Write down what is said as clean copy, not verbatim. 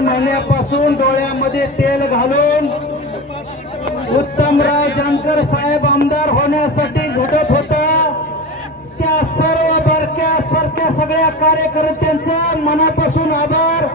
2 महिन्यापासून डोळ्यामध्ये तेल घालून उत्तमराव जानकर साहेब आमदार होण्यासाठी झटत होता। त्या सर्व बारक्या सारख्या सगळ्या कार्यकर्त्यांचा मनापासून आभार।